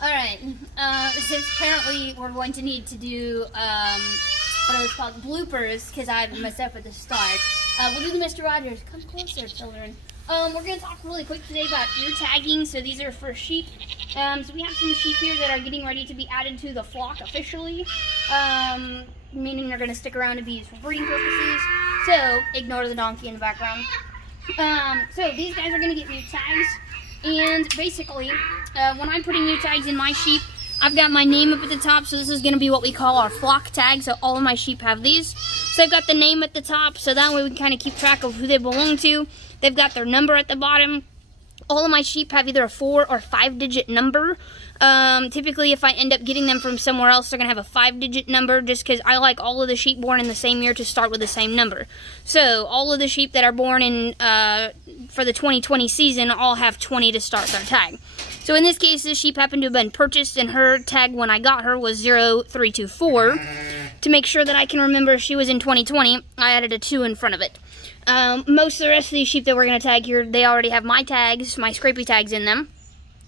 Alright, since apparently we're going to need to do, what are those called, bloopers, because I messed up at the start. We'll do the Mr. Rogers. Come closer, children. We're going to talk really quick today about ear tagging. So these are for sheep. So we have some sheep here that are getting ready to be added to the flock officially. Meaning they're going to stick around to be used for breeding purposes. So ignore the donkey in the background. So these guys are going to get new tags. And basically, when I'm putting new tags in my sheep, I've got my name up at the top, so this is going to be what we call our flock tag, so all of my sheep have these. So I've got the name at the top, so that way we can kind of keep track of who they belong to. They've got their number at the bottom. All of my sheep have either a 4 or 5-digit number. Typically, if I end up getting them from somewhere else, they're going to have a 5-digit number, just because I like all of the sheep born in the same year to start with the same number. So all of the sheep that are born in for the 2020 season all have 20 to start their tag. So in this case, this sheep happened to have been purchased, and her tag when I got her was 0324. To make sure that I can remember she was in 2020, I added a 2 in front of it. Most of the rest of these sheep that we're going to tag here, they already have my tags, my Scrapie tags in them.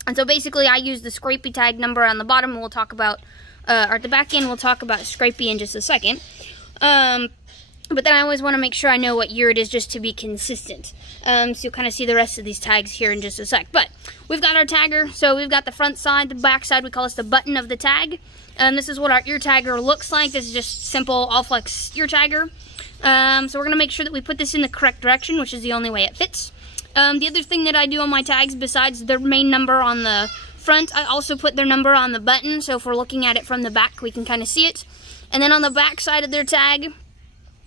And so basically I use the Scrapie tag number on the bottom, and we'll talk about, or at the back end, we'll talk about Scrapie in just a second. But then I always want to make sure I know what year it is just to be consistent. So you'll kind of see the rest of these tags here in just a sec. But we've got our tagger. So we've got the front side, the back side. We call this the button of the tag. This is what our ear tagger looks like. This is just simple all-flex ear tagger. So we're going to make sure that we put this in the correct direction, which is the only way it fits. The other thing that I do on my tags, besides their main number on the front, I also put their number on the button. So if we're looking at it from the back, we can kind of see it. And then on the back side of their tag,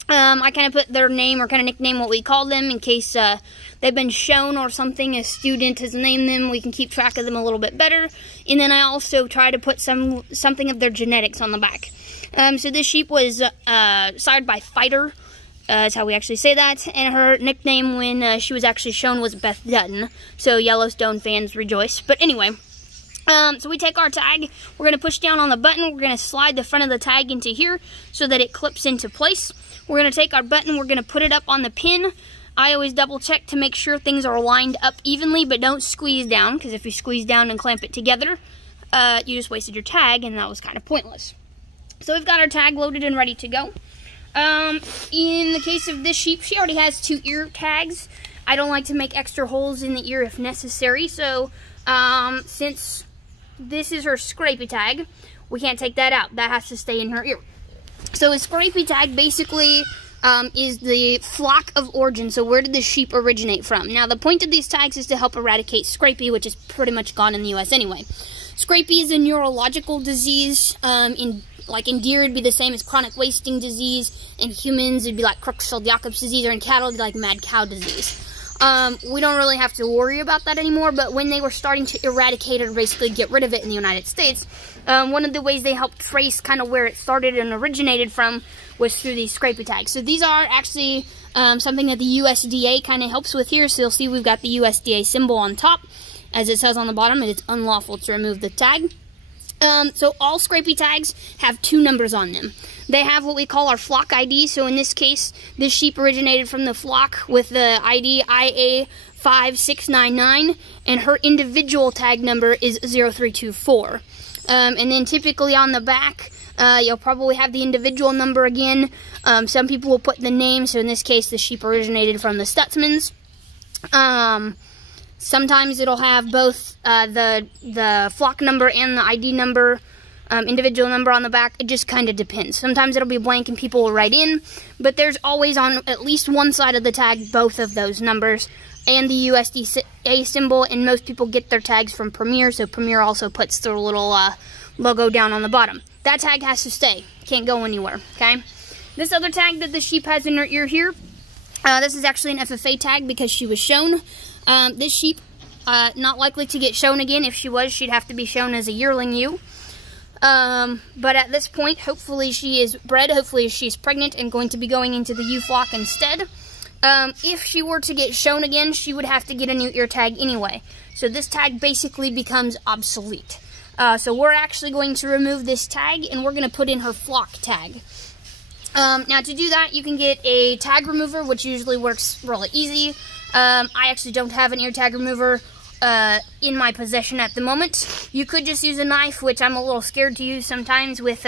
I kind of put their name or kind of nickname what we call them in case they've been shown or something, a student has named them. We can keep track of them a little bit better. And then I also try to put something of their genetics on the back. So this sheep was sired by Fighter. That's how we actually say that. And her nickname when she was actually shown was Beth Dutton. So Yellowstone fans rejoice. But anyway, so we take our tag, we're going to push down on the button, we're going to slide the front of the tag into here so that it clips into place. We're going to take our button, we're going to put it up on the pin. I always double check to make sure things are lined up evenly, but don't squeeze down, because if you squeeze down and clamp it together, you just wasted your tag, and that was kind of pointless. So we've got our tag loaded and ready to go. In the case of this sheep, she already has 2 ear tags. I don't like to make extra holes in the ear if necessary, so since this is her Scrapie tag, we can't take that out. That has to stay in her ear. So a Scrapie tag basically is the flock of origin. So where did the sheep originate from? Now the point of these tags is to help eradicate Scrapie, which is pretty much gone in the US anyway. Scrapie is a neurological disease. In deer it'd be the same as chronic wasting disease. In humans it'd be like Creutzfeldt-Jakob's disease, or in cattle it'd be like mad cow disease. We don't really have to worry about that anymore, but when they were starting to eradicate it or basically get rid of it in the United States, one of the ways they helped trace kind of where it started and originated from was through these Scrapie tags. So these are actually something that the USDA kind of helps with here. So you'll see we've got the USDA symbol on top. As it says on the bottom, it's unlawful to remove the tag. So all Scrapie tags have 2 numbers on them. They have what we call our flock ID. So in this case, this sheep originated from the flock with the ID IA5699, and her individual tag number is 0324. And then typically on the back, you'll probably have the individual number again. Some people will put the name. So in this case, the sheep originated from the Stutzmans. Sometimes it'll have both the flock number and the ID number, individual number on the back. It just kind of depends. Sometimes it'll be blank and people will write in, but there's always on at least one side of the tag both of those numbers and the USDA symbol, and most people get their tags from Premier, so Premier also puts their little logo down on the bottom. That tag has to stay. Can't go anywhere, okay? This other tag that the sheep has in her ear here, this is actually an FFA tag because she was shown. This sheep, not likely to get shown again. If she was, she'd have to be shown as a yearling ewe. But at this point, hopefully she is bred, hopefully she's pregnant and going to be going into the ewe flock instead. If she were to get shown again, she would have to get a new ear tag anyway. So this tag basically becomes obsolete. So we're actually going to remove this tag, and we're going to put in her flock tag. Now to do that, you can get a tag remover, which usually works really easy. I actually don't have an ear tag remover. in my possession at the moment. You could just use a knife, which I'm a little scared to use sometimes with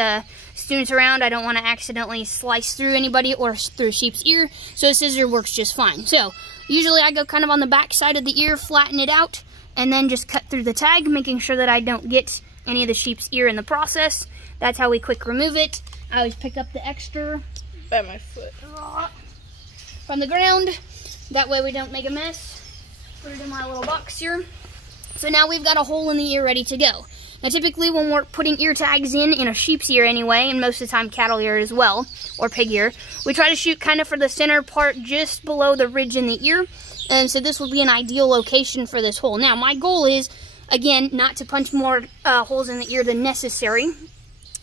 students around. I don't want to accidentally slice through anybody or through a sheep's ear, so a scissor works just fine. So usually I go kind of on the back side of the ear, flatten it out, and then just cut through the tag, making sure that I don't get any of the sheep's ear in the process. That's how we quick remove it. I always pick up the extra by my foot from the ground. That way we don't make a mess. Put it in my little box here. So now we've got a hole in the ear ready to go. Now typically when we're putting ear tags in a sheep's ear anyway, and most of the time cattle ear as well, or pig ear, we try to shoot kind of for the center part just below the ridge in the ear. And so this would be an ideal location for this hole. Now my goal is, again, not to punch more holes in the ear than necessary.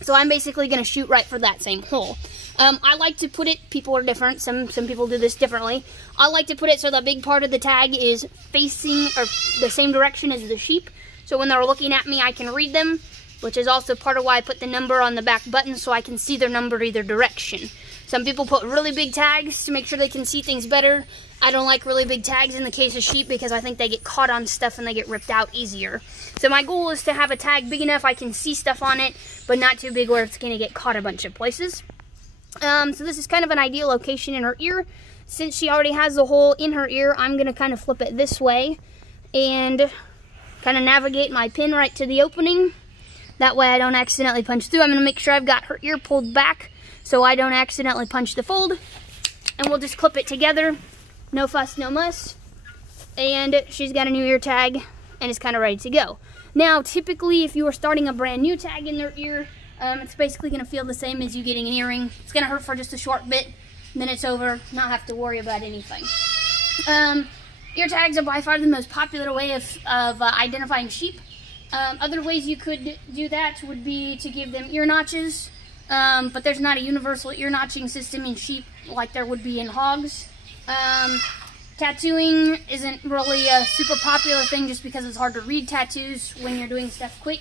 So I'm basically going to shoot right for that same hole. I like to put it, people are different, some people do this differently. I like to put it so the big part of the tag is facing or the same direction as the sheep. So when they're looking at me, I can read them, which is also part of why I put the number on the back button so I can see their number either direction. Some people put really big tags to make sure they can see things better. I don't like really big tags in the case of sheep because I think they get caught on stuff and they get ripped out easier. So my goal is to have a tag big enough I can see stuff on it, but not too big where it's going to get caught a bunch of places. So this is kind of an ideal location in her ear. Since she already has the hole in her ear, I'm going to kind of flip it this way and kind of navigate my pin right to the opening. That way I don't accidentally punch through. I'm going to make sure I've got her ear pulled back so I don't accidentally punch the fold. And we'll just clip it together. No fuss, no muss. And she's got a new ear tag and is kind of ready to go. Now, typically, if you are starting a brand new tag in their ear, it's basically going to feel the same as you getting an earring. It's going to hurt for just a short bit, and then it's over. Not have to worry about anything. Ear tags are by far the most popular way of identifying sheep. Other ways you could do that would be to give them ear notches, but there's not a universal ear notching system in sheep like there would be in hogs. Tattooing isn't really a super popular thing just because it's hard to read tattoos when you're doing stuff quick.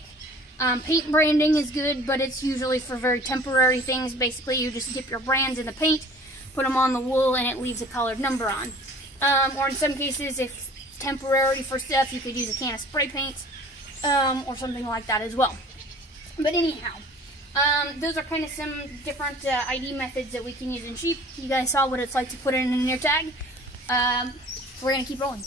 Paint branding is good, but it's usually for very temporary things. Basically, you just dip your brands in the paint, put them on the wool, and it leaves a colored number on. Or in some cases, if it's temporary for stuff, you could use a can of spray paint, or something like that as well. But anyhow, those are kind of some different ID methods that we can use in sheep. You guys saw what it's like to put in an ear tag. We're going to keep rolling.